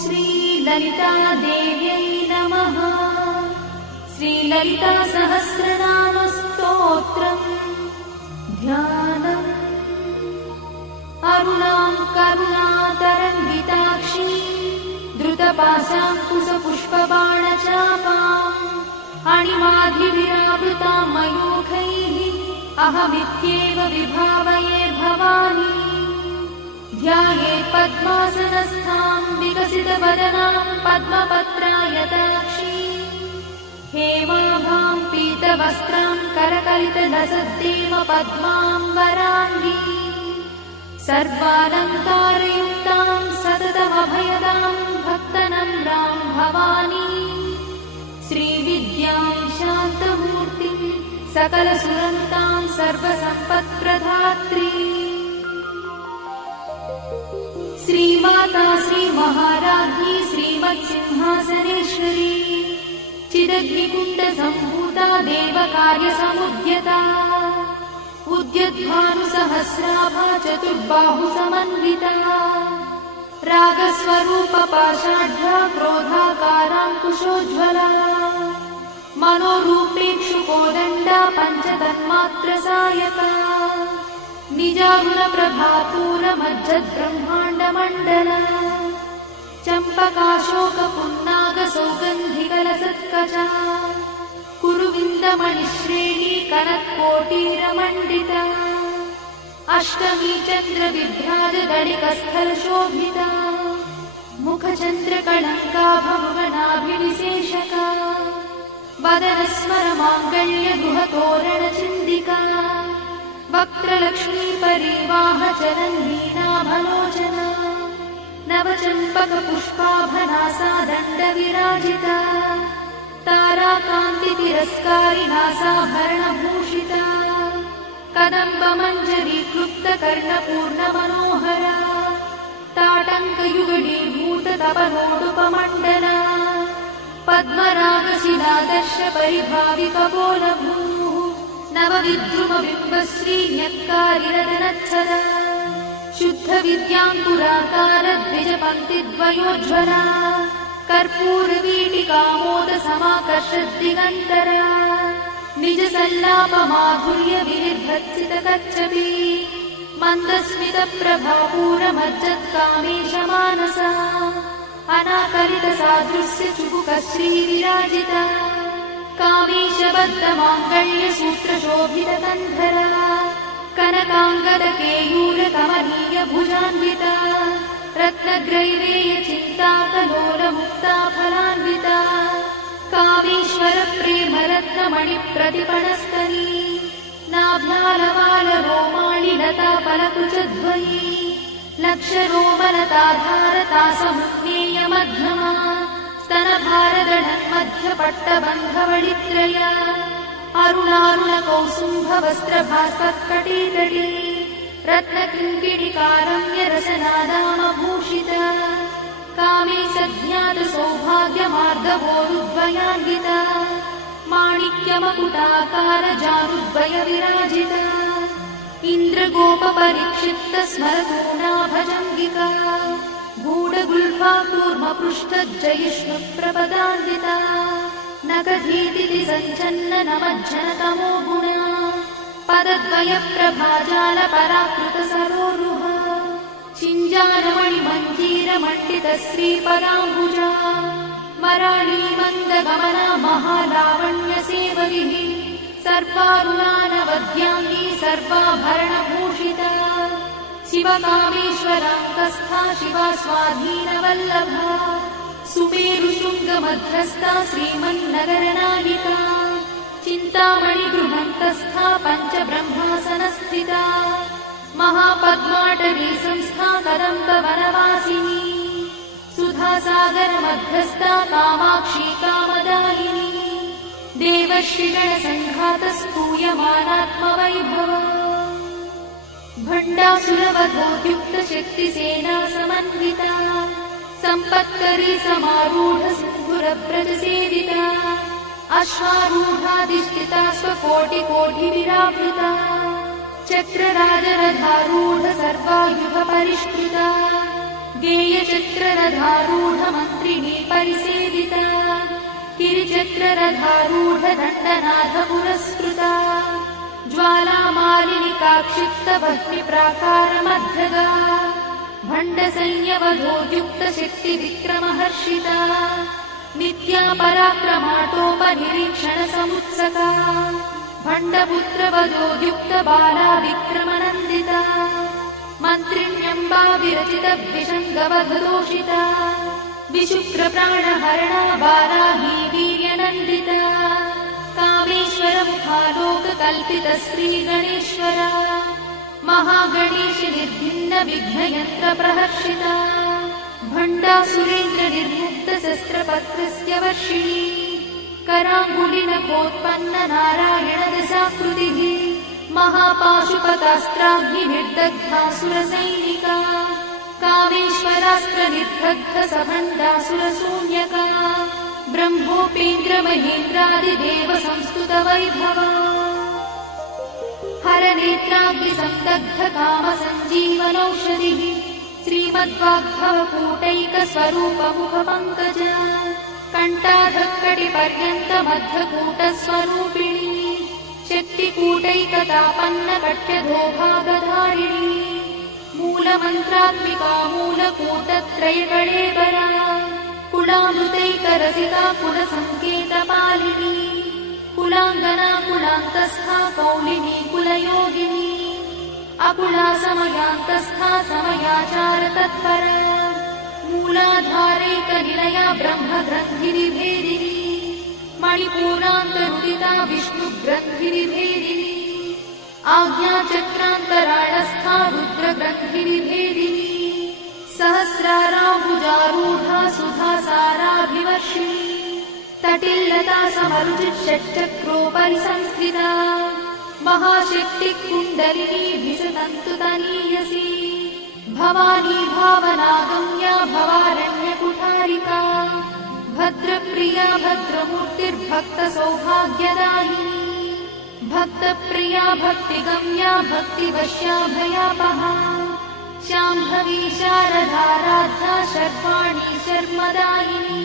श्रीललितादेव्यै नमः। श्रीललितासहस्रनामस्तोत्रम् ध्यानम्। अरुणां करुणातरङ्गिताक्षी द्रुतपाशाङ्कुशपुष्पबाणचापाम् अणिमाधिविरावृतां मयूखैः अहमित्येव विभावये भवानी। ध्यायेत् पद्मासनस्थां विकसितवदनां पद्मपत्रायताक्षी हेमाभां पीतवस्त्रां करकलितलसद्देव पद्माम्बराङ्गी सर्वालङ्कारयुक्तां सततमभयदां भक्तनम्रां भवानी। श्रीविद्यां शान्तमूर्तिं सकलसुरन्तां सर्वसम्पत्प्रदात्री श्रीमाता श्रीमहाराज्ञी श्रीमत्सिंहासनेश्वरी चिदग्निकुण्डसम्भूता देवकार्यसमुद्यता उद्यद्भानुसहस्राभा चतुर्बाहुसमन्विता रागस्वरूपपाषाढ्या क्रोधाकाराङ्कुशोज्ज्वला मनोरूपेक्षुकोदण्डा पञ्चतन्मात्रसायका निजारुणप्रभापूरमज्जद्ब्रह्माण्डमण्डला चम्पकाशोकपुन्नागसौगन्धिकलसत्कचा कुरुविन्दमणिश्रेणी कनत्कोटीरमण्डिता अष्टमी चन्द्रविभ्राजदलिकस्थलशोभिता मुखचन्द्रकलङ्काभमृगनाभिविशेषका वदनस्मरमाङ्गल्यगुहतोरणचिन्दिका वक्त्रलक्ष्मीपरीवाहचरन्नीनाभलोचना नवचम्पकपुष्पाभनासा दण्डविराजिता ताराकान्तितिरस्कारिनासाभरणभूषिता कदम्बमञ्जरीक्लुप्तकर्णपूर्णमनोहरा ताटङ्कयुगडीभूततपनोडुपमण्डला पद्मरागशिलादर्शपरिभाविकपोलभूः नवविद्रुमबिम्बश्रीन्यक्कारिरदनच्छदा शुद्धविद्याङ्कुराकारद्विजपङ्क्तिद्वयोज्ज्वला कर्पूरवीटिकामोदसमाकर्षद्दिगन्तरा निजसल्लापमाधुर्यविनिर्भर्त्सितकच्छपी मन्दस्मितप्रभापूरमज्जत्कामेशमानसा अनाकलितसादृश्यचुबुकश्रीविराजिता कामेशबद्धमाङ्गल्यसूत्रशोभितकन्धरा कनकाङ्गदकेयूरकमनीयभुजान्विता रत्नग्रैवेयचिन्ताकलोलमुक्ताफलान्विता कामेश्वरप्रेमरत्नमणिप्रतिपणस्तनी नाभ्यालवालरोमाणि लताफलकुचद्वयी लक्षरोमलताधारतासमुज्ञेयमध्यमा स्तनभारदढन्मध्यपट्टबन्धवडित्रया अरुणारुणकौसुम्भवस्त्रभास्पत्कटीतटी रत्नकिङ्किणिकारम्यरसनादामभूषिता कामे सज्ञातसौभाग्यमार्गवोरुद्वयान्विता माणिक्यमकुटाकारजानुद्वयविराजिता इन्द्रगोपपरिक्षिप्तस्मरतूणाभजङ्गिका गूढगुल्फा कूर्मपृष्ठज्जयिष्णुप्रपदान्विता नखधीतिथि सञ्चन्ननमज्जनतमो गुणा पदद्वयप्रभाजालपराकृतसरोरुहा चिञ्जानमणिमञ्जीरमण्डितश्रीपदाम्बुजा मराळीमन्दगमना महालावण्यसेवरिः सर्वारुणानवद्याङ्गी सर्वाभरणभूषिता शिवकामेश्वराङ्कस्था शिवा स्वाधीनवल्लभा सुमेरुशृङ्गमध्यस्था श्रीमन्नगरनायिका चिन्तामणिगृहन्तस्था पञ्चब्रह्मासनस्थिता महापद्माटवी संस्था कदम्बवनवासिनी सुधासागरमध्यस्था कामाक्षी कामदायिनी देवर्षिगणसङ्घातस्तूयमानात्मवैभवा भण्डासुरवधोद्युक्तशक्तिसेना समन्विता सम्पत्करी समारूढसिन्धुरव्रजसेविता अश्वारूढाधिष्ठिता स्वकोटिकोटिविरावृता चक्रराजरथारूढ सर्वायुधपरिष्कृता गेयचक्ररथारूढमन्त्रिणी परिसेविता गिरिचक्ररथारूढदण्डनाथ पुरस्कृता ज्वालामालिनिकाक्षिप्तभक्तिप्राकारमध्यगा भण्डसंयवधोद्युक्तशक्तिविक्रमहर्षिता नित्या पराक्रमाटोपनिरीक्षणसमुत्सका भण्डपुत्रवधोद्युक्तबाला विक्रमनन्दिता मन्त्रिण्यम्बा विरचितविषङ्गवधदोषिता विशुक्रप्राणहरणा बालाही वीर्यनन्दिता कामेश्वरमुखालोककल्पितश्रीगणेश्वरा महागणेश निर्भिन्नविघ्नयन्त्रप्रहर्षिता भण्डासुरेन्द्रनिर्मुक्तशस्त्रपत्रस्य वर्षिणी कराङ्गुलिनखोत्पन्ननारायणदशाकृतिः महापाशुपतास्त्राग्निर्दग्धासुरसैनिका कामेश्वरास्त्रनिर्दग्धसभण्डासुरशून्यका ब्रह्मोपेन्द्रमहेन्द्रादिदेवसंस्तुतवैभवा हरनेत्राग्निसंदग्धकामसञ्जीवनौषधिः श्रीमद्वाग्भवकूटैकस्वरूपमुखपङ्कज कण्ठाधक्कटिपर्यन्तमध्यकूटस्वरूपिणी शक्तिकूटैकतापन्नकट्यधोभागधारिणी मूलमन्त्रात्मिका मूलकूटत्रयकळेबरा कुलामृतैकरसिका कुलसङ्केतपालिनी कुलाङ्गना कुलान्तस्था कौलिनी कुलयोगिनी अकुला समयान्तस्था समयाचारतत्परा मूलाधारैकनिलया ब्रह्मग्रन्थिनिभेदिनी मणिपूरान्तरुदिता विष्णुग्रन्थिनिभेदिनी आज्ञाचक्रान्तराळस्था रुद्रग्रन्थिनिभेदिनी सहस्राराम्बुजारूढा सुधासाराभिवर्षिणी तटिल्लता समरुचिषट्चक्रोपरि संस्थिता महाशक्तिकुण्डलिनी विसतन्तुतनीयसी भवानी भावनागम्या भवारण्यकुठारिका भद्रप्रिया भद्रमूर्तिर्भक्तसौभाग्यदायिनी भक्तप्रिया भक्तिगम्या भक्तिवश्या भयापहा शाम्भवी शारदाराध्या शर्वाणी शर्मदायिनी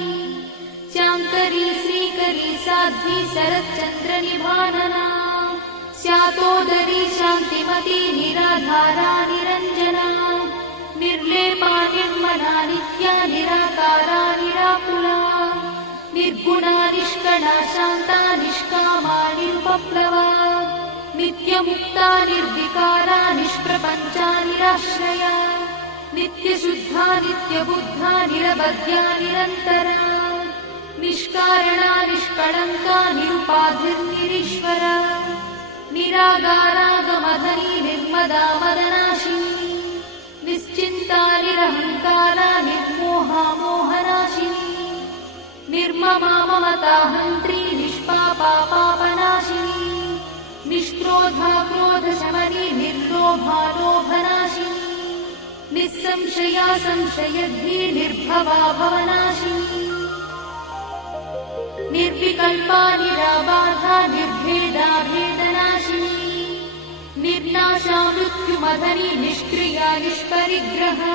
शाङ्करी श्रीकरी साध्वी शरच्चन्द्रनिभानना स्यातोदरी शान्तिमती निराधारा निरञ्जना निर्लेपा निर्मला नित्या निराकारा निराकुला निर्गुणा निष्कणा शान्ता निष्कामा निरुपप्लवा नित्यमुक्ता निर्विकारा निष्प्रपञ्चा निराश्रया नित्यशुद्धा नित्यबुद्धा निरवध्या निरन्तरा निष्कारणा निष्कळङ्का निरुपाधिर्निरीश्वरा निरागारागमधनी निर्मदा मदनाशिनी निश्चिन्ता निरहङ्कारा निर्मोहा मोहनाशिनी निर्ममा ममताहन्त्री निष्पापा पापनाशिनी निष्क्रोधा क्रोधशमनी निर्लोभा लोभनाशिनी निस्संशया संशयद्धि निर्भवा भवनाशिनी निर्विकल्पा निराबाधा निर्भेदा भेदनाशिनी निर्नाशा मृत्युमधनी निष्क्रिया निष्परिग्रहा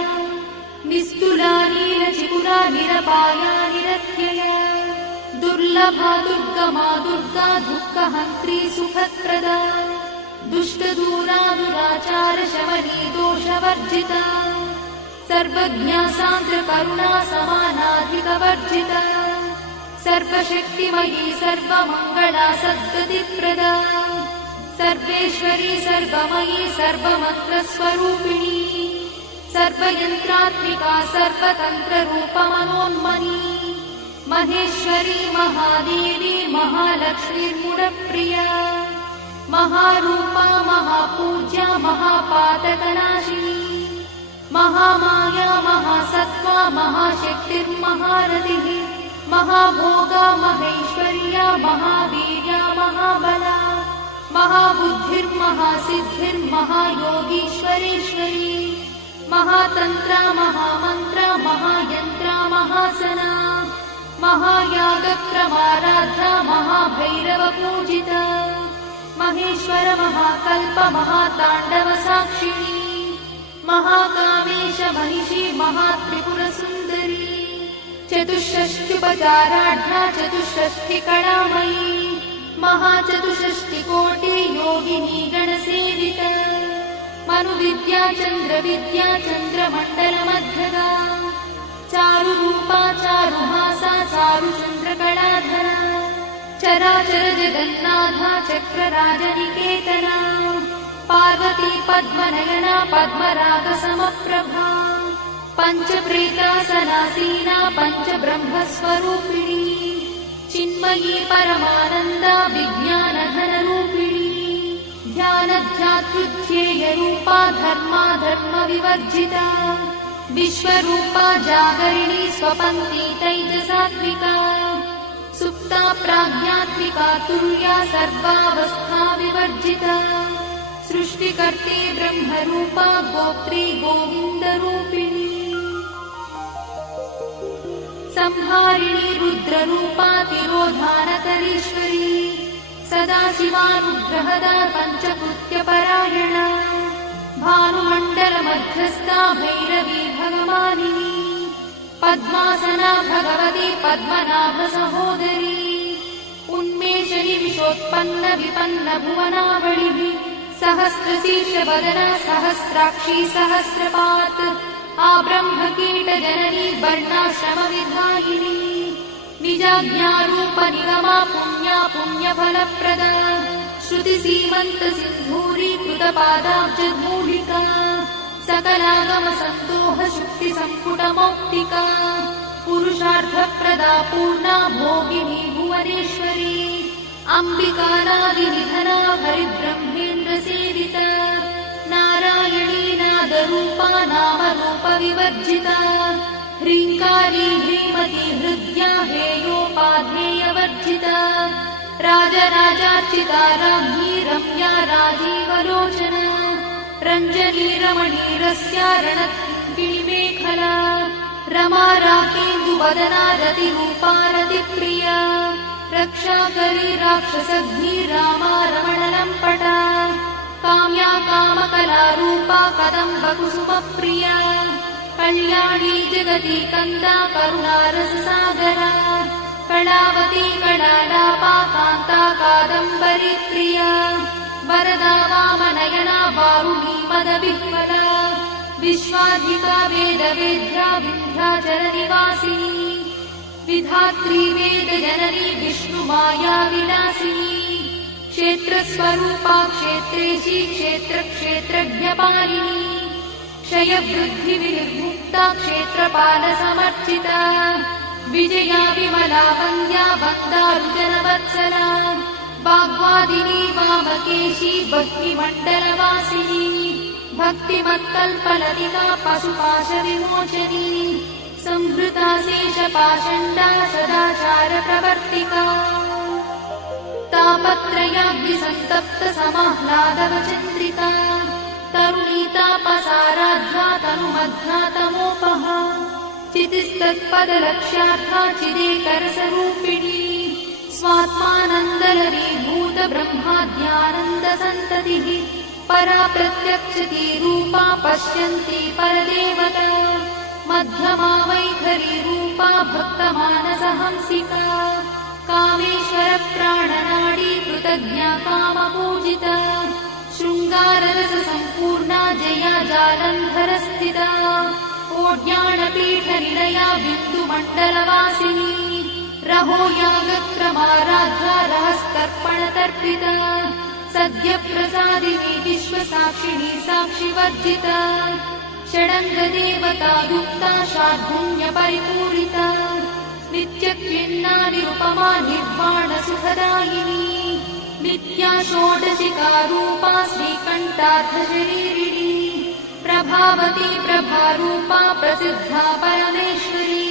निस्तुला नीलचिकुरा निरपाया निरत्यया दुर्लभा दुर्गमा दुर्गा दुःखहन्त्री सुखप्रदा दुष्टदूरा दुराचारशमनी दोषवर्जिता सर्वज्ञा सान्द्रकरुणा समानाधिकवर्जिता सर्वशक्तिमयी सर्वमङ्गला सद्गतिप्रदा सर्वेश्वरी सर्वमयी सर्वमन्त्रस्वरूपिणी सर्वयन्त्रात्मिका सर्वतन्त्ररूपमनोन्मनी महेश्वरी महादेवी महालक्ष्मीर्मुडप्रिया महारूपा महापूज्या महापातकनाशिनी महामाया महासत्त्वा महाशक्तिर्महारथिः महाभोगा महेश्वर्या महावीर्या महाबला महाबुद्धिर्महासिद्धिर्महायोगीश्वरेश्वरी महातन्त्रा महामन्त्रा महायन्त्रा महासना महायागक्रमाराध्या महाभैरवपूजिता महेश्वर महाकल्प महाताण्डवसाक्षिणी महाकामेश महिषी महात्रिपुरसुन्दरी चतुष्षष्ट्युपचाराढ्या चतुष्षष्टिकलामयी महाचतुष्षष्टिकोटि योगिनी गणसेविता मनुविद्या चन्द्रविद्या चन्द्रमण्डलमध्यगा चारुरूपा चारुहासा चारुचन्द्रकलाधरा चराचर जगन्नाथा चक्रराजनिकेतना पार्वती पद्मनयना पद्मरागसमप्रभा पञ्चप्रेतासनासीना पञ्चब्रह्मस्वरूपिणी चिन्मयी परमानन्दा विज्ञानघनरूपिणी ध्यानध्यातृध्येयरूपा धर्माधर्मविवर्जिता विश्वरूपा जागरिणी स्वपन्ती तैजसात्विका सुप्ता प्राज्ञात्मिका तुल्या सर्वावस्था विवर्जिता सृष्टिकर्त्री ब्रह्मरूपा गोत्री गोविन्दरूपिणी संहारिणी रुद्ररूपा तिरोधानकरीश्वरी सदाशिवानुग्रहदा पञ्चकृत्यपरायणा भानुमण्डलमध्यस्था भैरवी भगवानिनी पद्मासना भगवती पद्मनाभसहोदरी उन्मेषणि विशोत्पन्न विपन्न भुवनावलिः सहस्रशीर्षवदना सहस्राक्षी सहस्रपात् आब्रह्मकीटजननी वर्णाश्रमविधायिनी निजाज्ञारूपनिगमा पुण्या पुण्यफलप्रदा श्रुतिसीमन्तसिन्धूरीकृतपादाब्जधूलिका सकलागमसन्दोहशुक्तिसम्पुटमौक्तिका पुरुषार्थप्रदा पूर्णा भोगिनी भुवनेश्वरी अम्बिकानादिनिधना हरिब्रह्मेन्द्रसेविता नारायणी नादरूपा नामरूपविवर्जिता ह्रीङ्कारी ह्रीमती हृद्या हेयोपाध्येयवर्जिता राजराजार्चिता राज्ञी रम्या राजीवलोचना रञ्जनी रमणीरस्या रणत्किणिमेखला रमा राकेन्दुवदना रतिरूपा रतिप्रिया रक्षाकरी राक्षसघ्नी रामा रमणलम्पटा काम्या कामकलारूपा कदम्बकुसुमप्रिया कल्याणी जगती कन्दा करुणारससागरा कलावती कलालापा कान्ता कादम्बरी प्रिया वरदा वामनयना वारुणी मदविह्वला विश्वाधिका वेदवेद्या विन्ध्याचलनिवासिनी विधात्री वेदजननी विष्णुमाया विलासिनी क्षेत्रस्वरूपा क्षेत्रेशी क्षेत्रक्षेत्रज्ञपालिनी क्षयवृद्धिविनिर्मुक्ता क्षेत्रपालसमर्चिता विजया विमला वन्द्या वन्दारुजनवत्सला वाग्वादिनी वामकेशी भक्तिमण्डलवासिनी भक्तिमत्कल्पलतिका पशुपाशविमोचनी संहृता शेषपाषण्डा सदाचारप्रवर्तिका तापत्रयाग्निसन्तप्त समाह्लादवचन्द्रिका तरुणीतापसाराध्या तनुमध्या तमोपहा चितिस्तत्पदलक्ष्यार्था चिदेकरसरूपिणी स्वात्मानन्दलरीभूत ब्रह्माद्यानन्दसन्ततिः परा प्रत्यक्षती रूपा पश्यन्ती परदेवता मध्यमा वैखरी रूपा भक्तमानसहंसिका कामेश्वरप्राणनाडी कृतज्ञा कामपूजिता शृङ्गाररससम्पूर्णा जया जालन्धरस्थिता ओड्याणपीठनिलया बिन्दुमण्डलवासिनी रहो यागक्रमाराध्या रहस्तर्पणतर्पिता सद्यप्रसादिनी विश्वसाक्षिणी साक्षिवर्जिता षडङ्गदेवतायुक्ता शार्दूल्यपरिपूरिता नित्यक्लिन्ना निरुपमा निर्वाणसुखदायिनी नित्या षोडशिकारूपा श्रीकण्ठार्थशरीरिणी प्रभावती प्रभारूपा प्रसिद्धा परमेश्वरी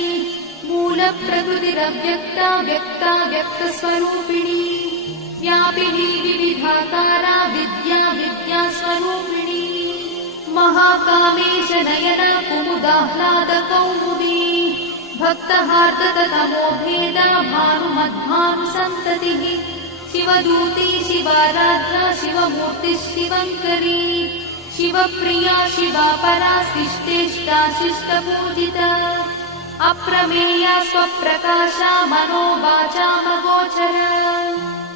मूलप्रकृतिरव्यक्ता व्यक्ता व्यक्तस्वरूपिणी व्यापिनी विविधाकारा विद्या विद्यास्वरूपिणी महाकामेश नयना कुमुदाह्लादकौमुदी भक्तहार्दतमो भेदा भानुमद्भानुसन्ततिः शिवदूती शिवाराध्या शिवमूर्तिः शिवङ्करी शिवप्रिया शिवा परा शिष्टेष्टा शिष्टपूजिता अप्रमेया स्वप्रकाशा मनोवाचामगोचरा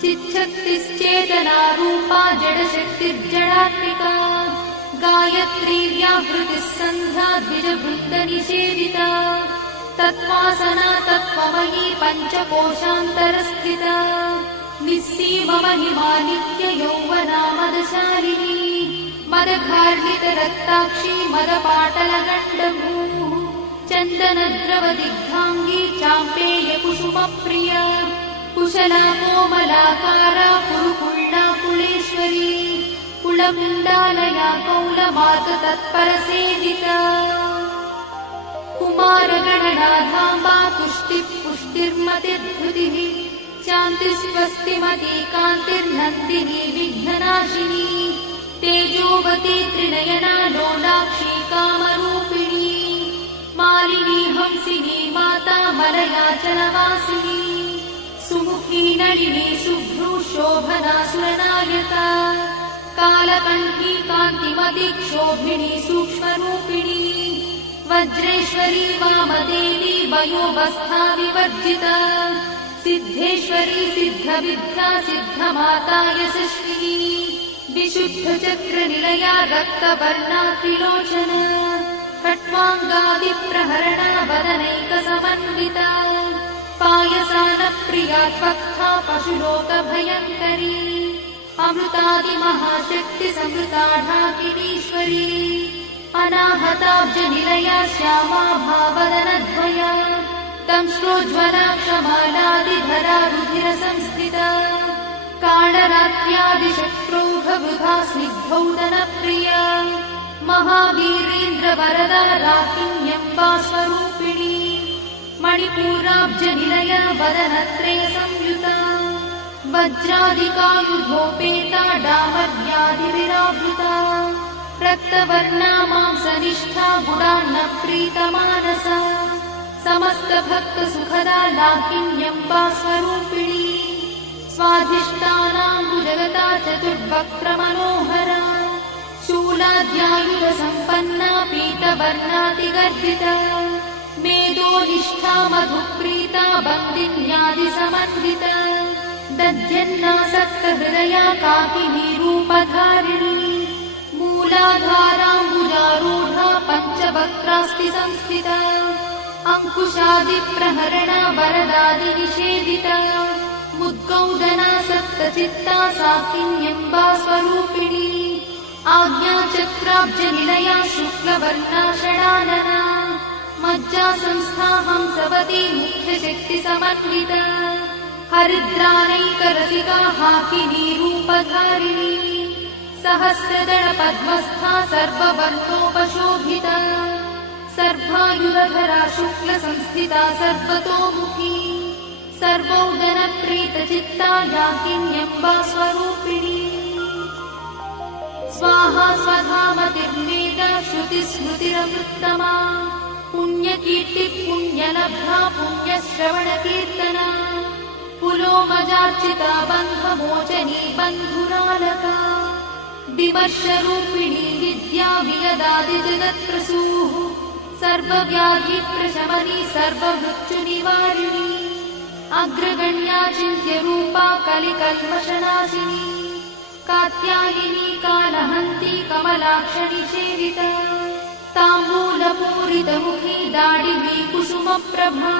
चिच्छक्तिश्चेतना रूपा जडशक्तिर्जडात्मिका गायत्री व्याहृतिः सन्ध्या द्विजवृन्दनिषेविता तत्त्वासना तत्त्वमयी पञ्चकोशान्तरस्थिता निस्सीममहिमा नित्ययौवना मदशालिनी मदघार्णितरक्ताक्षी मदपाटलगण्डभूः चन्दनद्रवदिग्धाङ्गी चाम्पेयकुसुमप्रिया कुशला कोमलाकारा कुरुकुण्डा कुलेश्वरी कुलकुण्डालया कौलमार्गतत्परसेविता कुमारगणनाधाम्बा तुष्टिपुष्टिर्मतिर्धृतिः शान्तिस्वस्तिमती कान्तिर्नन्दिनी विघ्ननाशिनी तेजोवती त्रिनयना लोलाक्षी कामरूपिणी मालिनी हंसिनी माता मलयाचलवासिनी सुमुखी नलिनी शुभ्रू शोभना सुरनायका कालकण्ठी कान्तिमती क्षोभिणी सूक्ष्मरूपिणी वज्रेश्वरी वामदेवी वयोवस्था विवर्जिता सिद्धेश्वरी सिद्धविद्या सिद्धमाता यशस्विनी विशुद्धचक्रनिलया रक्तवर्णा त्रिलोचना खट्वाङ्गादिप्रहरणा वदनैकसमन्विता पायसानप्रिया त्वक्था पशुलोकभयङ्करी अमृतादिमहाशक्तिसमृता ढाकिनीश्वरी अनाहताब्जनिलया श्यामा भावदनद्वया दंश्रोज्ज्वला क्षमालादिधरा रुधिरसंस्थिता कालरात्र्यादिशत्रुघवृथा स्निग्धौदनप्रिया महावीरेन्द्रवरदा राकिन्यम्बा स्वरूपिणी मणिपूराब्जनिलया वदनत्रयसंयुता वज्रादिकायुधोपेता डामर्यादिविरावृता रक्तवर्णा मांसनिष्ठा गुडान्नप्रीतमानसा समस्तभक्तसुखदा लाकिन्यम्बा स्वरूपिणी स्वाधिष्ठानाम्बुजगता चतुर्वक्त्रमनोहरा शूलाद्यायुधसम्पन्ना पीतवर्णातिगर्भिता मेदोनिष्ठा मधुप्रीता बन्दिन्यादिसमन्विता दध्यन्नासक्तहृदया काकिनी रूपधारिणी मूलाधाराम्बुजारूढा पञ्चवक्त्रास्ति संस्थिता अङ्कुशादिप्रहरणा वरदादिनिषेविता मुद्गौदना सप्तचित्ता साकिन्यम्बा स्वरूपिणी आज्ञाचक्राब्जनिलया शुक्लवर्णा षडानना मज्जासंस्था हंसवती मुख्यशक्तिसमन्विता हरिद्रानैकरसिका हाकिनी रूपधारिणी सहस्रदलपद्मस्था सर्ववर्णोपशोभिता सर्वायुधधरा शुक्लसंस्थिता सर्वतोमुखी सर्वौदनप्रीतचित्ता याकिन्यम्बा स्वरूपिणी स्वाहा स्वधामतिर्वेदा श्रुतिस्मृतिरमृत्तमा पुण्यकीर्तिः पुण्यलब्धा पुण्यश्रवणकीर्तना पुलोमजार्चिता बन्धमोचनी बन्धुरालका विमर्शरूपिणी विद्या वियदादिजगत्प्रसूः सर्वव्याधिप्रशमनी सर्वमृत्युनिवारिणी अग्रगण्या चिन्त्यरूपा कलिकल्मषनाशिनी कात्यायिनी कालहन्ती कमलाक्षनिषेविता ताम्बूलपूरितमुखी दाडिवी कुसुमप्रभा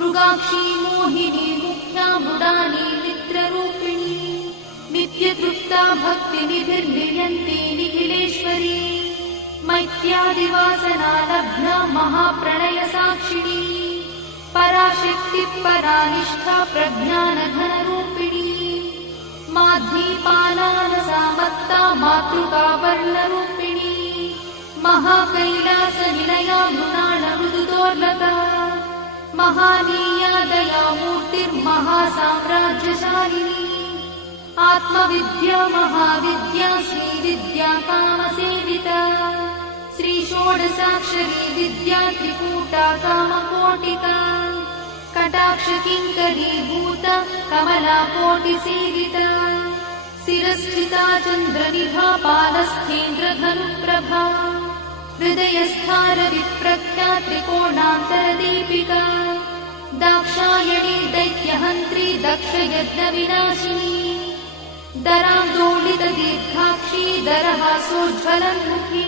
मृगाक्षी मोहिनी मुख्या मृडानी मित्ररूपिणी नित्यतृप्ता भक्तिनिधिर्नियन्ती निखिलेश्वरी मैत्यादिवासना लब्धा महाप्रणयसाक्षिणी पराशक्तिः परानिष्ठा प्रज्ञानघनरूपिणी माध्वीपालानसामत्ता मातृकावर्णरूपिणी महाकैलासनिलया मृणालमृदुदोर्लता महानीया दयामूर्तिर्महासाम्राज्यशालिनी आत्मविद्या महाविद्या श्रीविद्या कामसेविता श्रीषोडशाक्षरी विद्या त्रिकूटा कामकोटिका कटाक्षकिङ्करीभूता कमलाकोटिसेविता शिरस्थिता चन्द्रनिभा पालस्थेन्द्रधनुप्रभा हृदयस्थारविप्रख्या त्रिकोणान्तरदीपिका दाक्षायणी दैत्यहन्त्री दक्षयज्ञविनाशिनी दरान्दोलितदीर्घाक्षी दरहासोज्ज्वलन्मुखी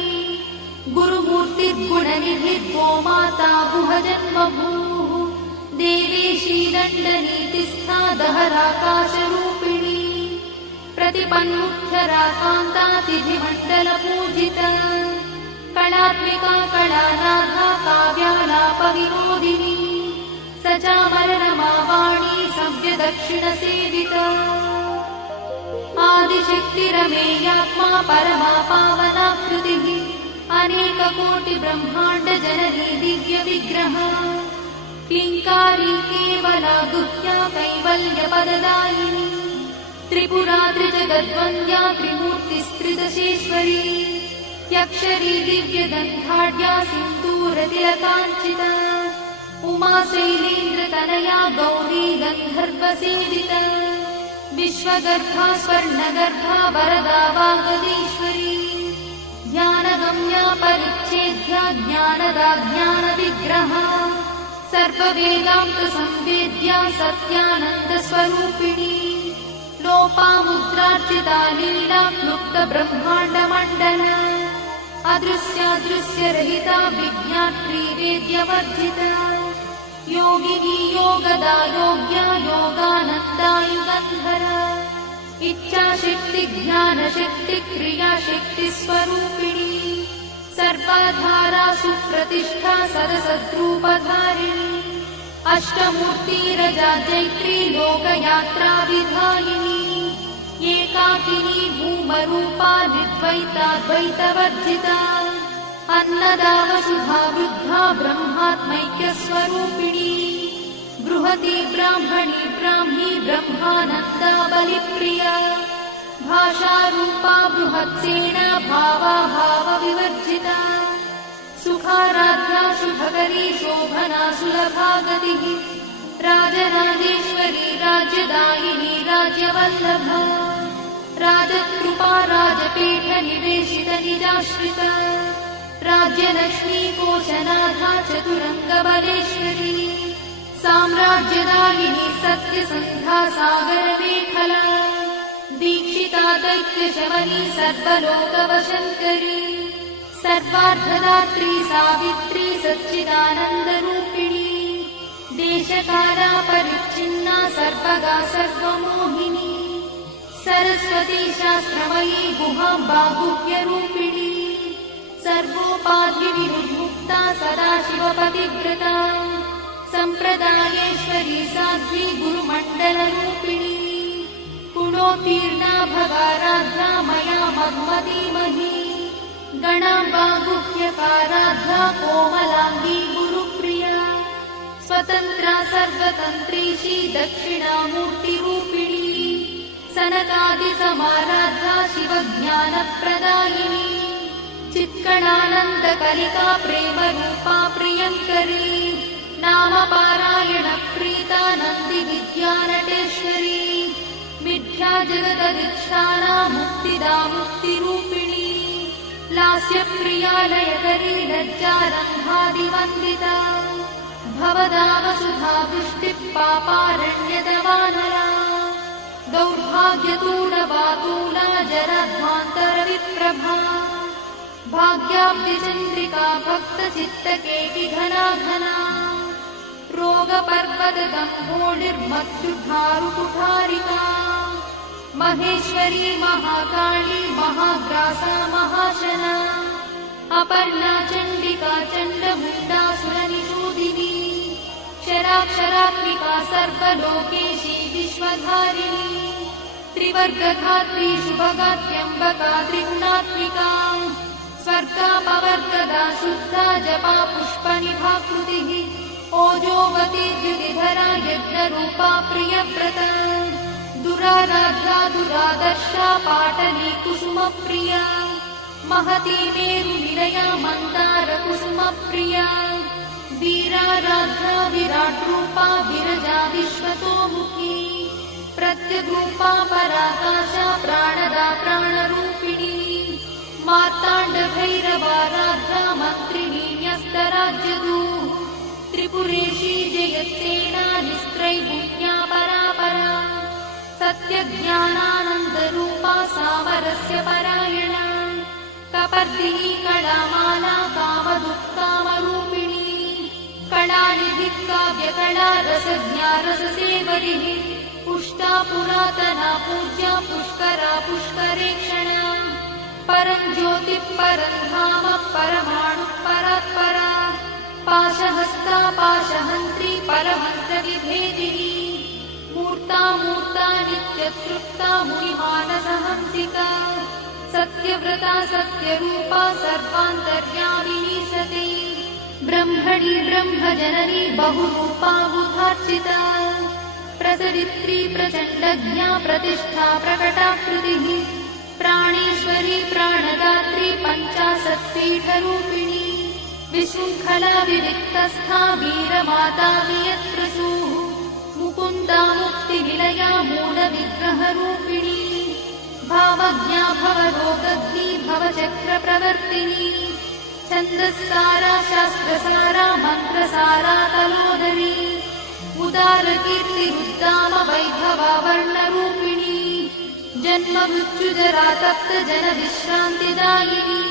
गुरुमूर्तिर्गुणनिधिर्गोमाता गुहजन्मभूः देवेशी दण्डनीतिस्था दहराकाशरूपिणी प्रतिपन्मुख्यराकान्तातिथिमण्डलपूजिता कलात्मिका कलानाथा काव्यालापविनोदिनी सचामररमावाणी सव्यदक्षिणसेविता आदिशक्तिरमेयात्मा परमा पावनाकृतिः अनेककोटिब्रह्माण्डजननी दिव्यविग्रहा क्लीङ्कारी केवला गुह्या कैवल्यपददायिनी त्रिपुरा त्रिजगद्वन्द्या त्रिमूर्तिस्त्रिदशेश्वरी यक्षरी दिव्यगन्धाढ्या सिन्दूरतिलकाञ्चिता उमा शैलेन्द्रतनया गौरी गन्धर्वसेविता विश्वगर्भा स्वर्णगर्भा वरदा वागदीश्वरी ध्यानगम्या परिच्छेद्या ज्ञानदा ज्ञानविग्रहा सर्ववेदान्तसंवेद्या सत्यानन्दस्वरूपिणी लोपामुद्रार्चिता लीला क्लुप्तब्रह्माण्डमण्डला अदृश्यादृश्यरहिता विज्ञात्री वेद्यवर्जिता योगिनी योगदा योग्या योगानन्दा युगन्धरा इच्छाशक्ति ज्ञानशक्ति क्रियाशक्ति स्वरूपिणी सर्वाधारा सुप्रतिष्ठा सदसद्रूपधारिणी अष्टमूर्तिरजा जैत्री लोकयात्रा विधायिनी एकाकिनी भूमरूपा निर्द्वैताद्वैतवर्जिता अन्नदा वसुधा वृद्धा ब्रह्मात्मैक्यस्वरूपिणी बृहती ब्राह्मणी ब्राह्मी ब्रह्मानन्दा बलिप्रिया भाषारूपा बृहत्सेना भावा भावविवर्जिता सुखाराध्या शुभकरी शोभना सुलभा गतिः राजराजेश्वरी राज्यदायिनी राज्यवल्लभा राजकृपा राजपीठ निवेशित निजाश्रिता राज्यलक्ष्मी कोशनाथा चतुरङ्गबलेश्वरी साम्राज्यदायिनी सत्यसन्धा सागरमेखला दीक्षिता दैत्यशमनी सर्वलोकवशङ्करी सर्वार्थदात्री सावित्री सच्चिदानन्दरूपिणी देशकाला परिच्छिन्ना सर्वगा सर्वमोहिनी सरस्वती शास्त्रमयी गुहाम्बा गुह्यरूपिणी सर्वोपाधिविनिर्मुक्ता सदाशिवपतिव्रता सम्प्रदायेश्वरी साध्वी गुरुमण्डलरूपिणी गुणोत्तीर्णा भगाराध्या मया मग्मतीमही गणाम्बा गुह्यकाराध्या कोमलाङ्गी गुरुप्रिया स्वतन्त्रा सर्वतन्त्रीशी दक्षिणामूर्तिरूपिणी सनकादिसमाराध्या शिवज्ञानप्रदायिनी चित्कणानन्दकलिका प्रेमरूपा प्रियङ्करी नामपारायणप्रीता नन्दिविद्यानटेश्वरी मिथ्या जगदधिष्ठाना मुक्तिदा मुक्तिरूपिणी लास्यप्रिया लयकरी लज्जारम्भादिवन्दिता भवदा वसुधा वृष्टिः पापारण्यतवानरा दौर्भाग्यतूलवातूला जराध्वान्तरविप्रभा भाग्याब्धिचन्द्रिका भक्तचित्तकेकिघना घना रोगपर्वतदम्भोनिर्मत्युद्धारुकुठारिका महेश्वरी महाकाली महाग्रासा महाशना अपर्णा चण्डिका चण्डमुण्डासुरनिषूदिनी क्षराक्षरात्मिका सर्वलोकेशी विश्वधारिणी त्रिवर्गधात्री शुभगात्र्यम्बका त्रिगुणात्मिका स्वर्गापवर्गदा शुद्धा जपा पुष्पनिभाकृतिः ओजोवती द्युतिधरा यज्ञरूपा प्रियव्रता दुराराध्या दुरादर्शा पाटली कुसुमप्रिया महती मेरुनिलया मन्दारकुसुमप्रिया वीराराध्या विराट्रूपा विरजा विश्वतोमुखी प्रत्यग्रूपा पराकाशा प्राणदा प्राणरूपिणी मार्ताण्डभैरवाराध्या मन्त्रिणी न्यस्तराज्यदूः त्रिपुरेशी जयत्सेना निस्त्रैगुण्या परापरा सत्यज्ञानानन्दरूपा सामरस्य परायणा कपर्दिनी कलामाला कामदुःकामरूपिणी कलानिधिः काव्यकला रसज्ञा रससेवरिः पुष्टा पुरातना पूज्या पुष्करा पुष्करेक्षणा परं ज्योतिः परं धाम परमाणुः परात्परा पाशहस्ता पाशहन्त्री परमन्त्रविभेदिनी मूर्ता मूर्ता नित्यतृप्ता मुनिमानसहंसिका सत्यव्रता सत्यरूपा सर्वान्तर्यामिनी सती ब्रह्मणि ब्रह्मजननी बहुरूपा बुधार्चिता प्रसरित्री प्रचण्डज्ञा प्रतिष्ठा प्रकटाकृतिः प्राणेश्वरी प्राणदात्री पञ्चाशत्पीठरूपिणी विशृङ्खला विविक्तस्था वीरमाता वियत्रसूः मुकुन्दा मुक्तिनिलया मूलविग्रहरूपिणी भावज्ञा भवरोगग्नी भवचक्रप्रवर्तिनी छन्दस्सारा शास्त्रसारा मन्त्रसारा तलोदरी उदारकीर्तिरुद्दाम वैभवा वर्णरूपिणी जन्ममृत्युजरा तप्तजनविश्रान्तिदायिनी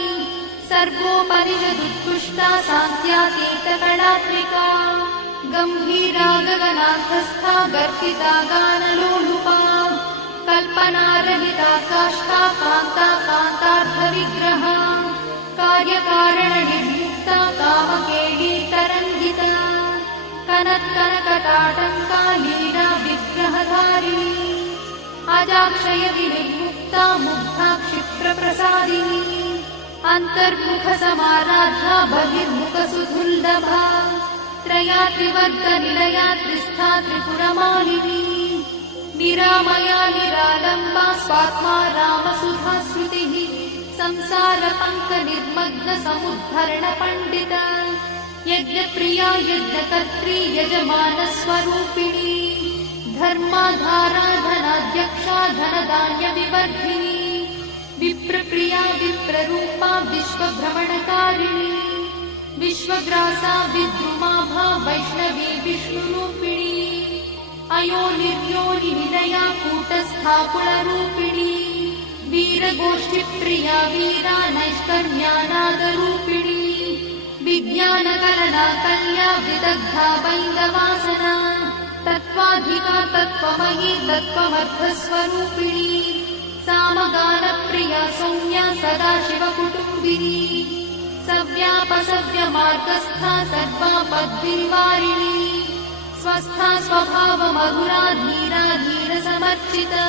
सर्वोपनिषदुत्कृष्टा सान्त्यातीतकलात्मिका गम्भीरा गगनार्थस्था गर्भिता गानलोलुपा कल्पनारहिता काष्ठा कान्ता कान्तार्थविग्रहा कार्यकारणनिर्मुक्ता कामकेली तरङ्गिता कनत्कनकटाटङ्का लीला विग्रहधारिणी अजाक्षयविनिर्मुक्ता मुग्धा क्षिप्रप्रसादिनी अन्तर्मुखसमाराध्या बहिर्मुखसुदुर्लभा त्रया त्रिवर्गनिलया त्रिस्था त्रिपुरमालिनी निरामया निरालम्बा स्वात्मा रामसुधाश्रुतिः संसारपङ्कनिर्मग्नसमुद्धरणपण्डिता यज्ञप्रिया यज्ञकर्त्री यजमानस्वरूपिणी धर्माधाराधनाध्यक्षा धनधान्यविवर्धिनी विप्रप्रिया विप्ररूपा विश्वभ्रमणकारिणी विश्वग्रासा विद्रुमाभा वैष्णवी विष्णुरूपिणी अयोनिर्योनिनिलया कूटस्था कुलरूपिणी वीरगोष्ठिप्रिया वीरा नैष्कर्म्यानादरूपिणी विज्ञानकरणा कल्या विदग्धा वैन्दवासना तत्त्वाधिका तत्त्वमयी तत्त्वमर्थस्वरूपिणी सामगानप्रिया सौम्या सदाशिवकुटुम्बिनी सव्यापसव्यमार्गस्था सर्वापद्विनिवारिणी स्वस्था स्वभावमधुरा धीरा धीरसमर्चिता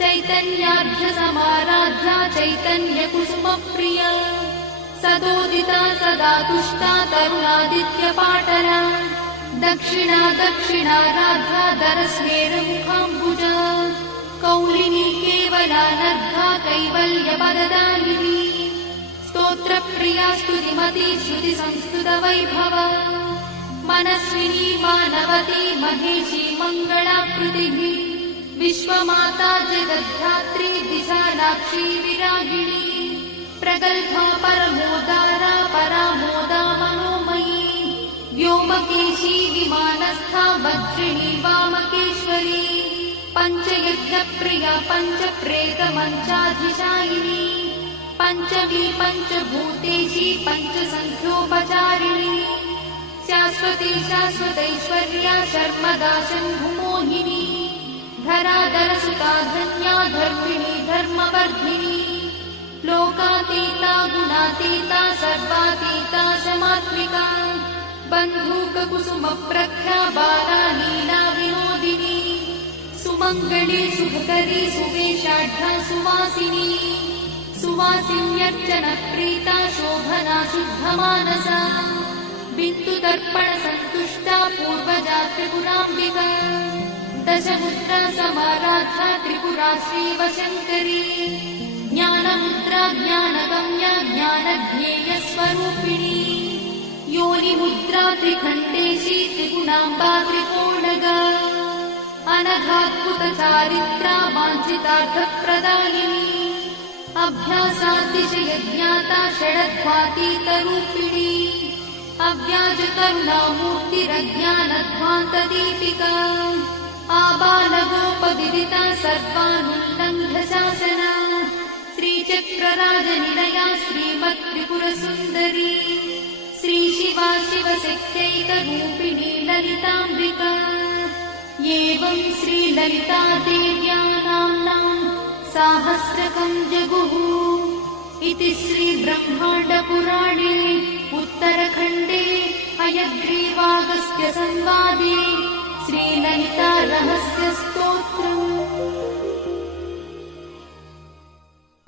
चैतन्यार्घ्यसमाराध्या चैतन्यकुसुमप्रिया सदोदिता सदा तुष्टा तरुणादित्यपाटला दक्षिणा दक्षिणाराध्या दरस्मेरमुखाम्बुजा कौलिनी केवलानर्घा कैवल्यपददायिनी स्तोत्रप्रिया स्तुतिमती श्रुतिसंस्कृतवैभवा मनस्विनी मानवती महेशी मङ्गलाकृतिः विश्वमाता जगद्धात्री विशालाक्षी विरागिणी प्रगल्भा परमोदारा परामोदा मनोमयी व्योमकेशी विमानस्था वज्रिणी वामकेश्वरी पञ्चयज्ञप्रिया पञ्चप्रेतमञ्चाधिशायिनी पञ्चमी पञ्चभूतेशी पञ्चसङ्ख्योपचारिणी शाश्वती शाश्वतैश्वर्या शर्मदा शम्भुमोहिनी धराधरसुता धन्या धर्मिणी धर्मवर्धिनी लोकातीता गुणातीता सर्वातीता शमात्मिका बन्धूककुसुमप्रख्या बाला लीला विनोदिनी सुमङ्गली सुखकरी सुवेशाढ्या सुवासिनी सुवासिन्यर्चनप्रीता शोभना शुद्धमानसा बिन्दुदर्पणसन्तुष्टा पूर्वजा त्रिपुराम्बिका दशमुद्रा समाराधा त्रिपुरा श्रीवशङ्करी ज्ञानमुद्रा ज्ञानगम्या ज्ञानज्ञेयस्वरूपिणी योनिमुद्रा त्रिखण्डेशी त्रिगुणाम्बा त्रिकोणगा अनघाद्भुतचारित्रा वाञ्छितार्थप्रदायिनी अभ्यासातिशयज्ञाता षडध्वातीतरूपिणी अव्याजकरुणामूर्तिरज्ञानध्वान्तदीपिका आबालगोपविदिता सर्वानुल्लङ्घ्य शासना श्रीचक्रराजनिलया श्रीमत्त्रिपुरसुन्दरी श्रीशिवा शिवशक्त्यैकरूपिणी ललिताम्बिका एवं श्रीललितादेव्या नाम्नां साहस्रकं जगुः इति श्रीब्रह्माण्डपुराणे उत्तरखण्डे हयग्रीवागस्त्यसंवादे श्रीललितारहस्यस्तोत्रम्।